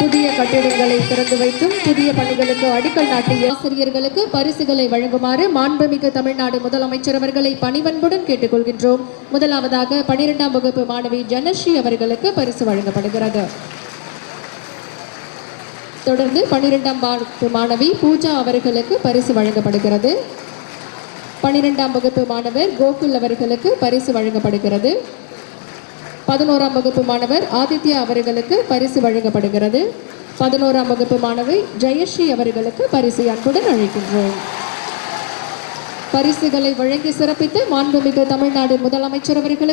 புதிய கட்டிடங்களை திறந்து வைத்தும் புதிய பணிகளுக்கு அடிக்கல் நாட்டிய ஆசிரியர்களுக்கு பரிசுகளை வழங்குமாறு மாண்புமிகு தமிழ்நாடு முதலமைச்சர் அவர்களை பணிவன்புடன் கேட்டுக்கொள்கின்றோம். முதலாவதாக 12ஆம் வகுப்பு மாணவி ஜனஸ்ரீ அவர்களுக்கு பரிசு வழங்கப்படுகிறது. தொடர்ந்து 12ஆம் வகுப்பு மாணவி பூஜா அவர்களுக்கு பரிசு வழங்கப்படுகிறது. 12ஆம் வகுப்பு மாணவர் கோகுல் அவர்களுக்கு பரிசு வழங்கப்படுகிறது. 11ஆம் வகுப்பு மாணவர் ஆதித்யா அவர்களுக்கு பரிசு வழங்கப்படுகிறது. 11ஆம் வகுப்பு மாணவி ஜெயஸ்ரீ அவர்களுக்கு பரிசு அன்புடன் அழைக்கின்றோம். பரிசுகளை வழங்கி சிறப்பித்து மாண்புமிகு தமிழ்நாடு முதலமைச்சர் அவர்களுக்கு